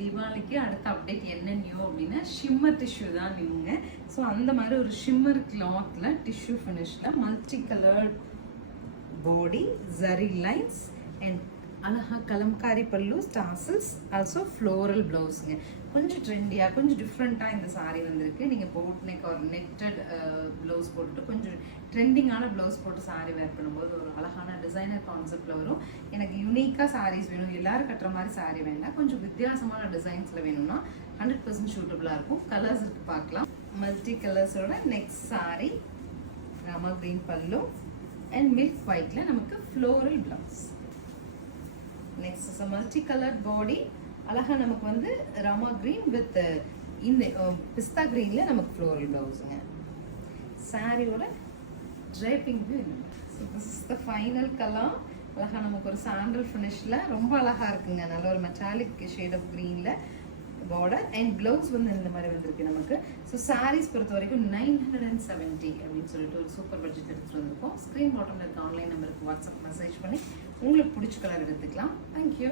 தீபாவளிக்கு அடுத்த அப்டேட் என்ன நியூ அப்படின்னா ஷிம்மர் டிஷ்யூ தான் நியூங்க. ஸோ அந்த மாதிரி ஒரு ஷிம்மர் கிளாத்தில் டிஷ்யூ ஃபினிஷில் multi coloured body zari lines and அழகா கலம்காரி பல்லு டாசல்ஸ் ஆல்சோ ஃப்ளோரல் ப்ளவுஸுங்க. கொஞ்சம் ட்ரெண்டியாக கொஞ்சம் டிஃப்ரெண்ட்டாக இந்த சாரீ வந்திருக்கு. நீங்கள் போட் நெக் ஒரு நெட்டட் ப்ளவுஸ் போட்டுட்டு கொஞ்சம் ட்ரெண்டிங்கான ப்ளவுஸ் போட்டு சாரீ வேர் பண்ணும்போது ஒரு அழகான டிசைனர் கான்செப்டில் வரும். எனக்கு யூனிக்காக சாரீஸ் வேணும், எல்லோரும் கட்டுற மாதிரி சாரீ வேண்டாம், கொஞ்சம் வித்தியாசமான டிசைன்ஸில் வேணும்னா 100% சூட்டபுளாக இருக்கும். கலர்ஸ் இருக்குது பார்க்கலாம். மல்டி கலர்ஸோட next sari Rama green pallu and milk ஒயிட்டில் நமக்கு floral blouse. Next is multi colour body. அழகா நமக்கு வந்து ராமா கிரீன் வித் இந்த பிஸ்தா கிரீன்ல நமக்கு ஃப்ளோரல் ப்ளவுஸுங்க. சாரியோட draping view. So this is the final colour. அழகா நமக்கு ஒரு சாண்டல் ஃபினிஷ்ல ரொம்ப அழகா இருக்குங்க. நல்ல ஒரு மெட்டாலிக் ஷேட் ஆஃப் கிரீன்ல பார்டர் அண்ட் ப்ளவுஸ் வந்து இந்த மாதிரி வந்திருக்கு நமக்கு. ஸோ சாரீஸ் பொறுத்த வரைக்கும் 970 அப்படின்னு சொல்லிட்டு ஒரு சூப்பர் பட்ஜெட் எடுத்துகிட்டு வந்திருக்கோம். ஸ்க்ரீன் பாட்டமில் இருக்க ஆன்லைன் நம்பருக்கு வாட்ஸ்அப் மெசேஜ் பண்ணி உங்களுக்கு பிடிச்ச கலர் எடுத்துக்கலாம். தேங்க்யூ.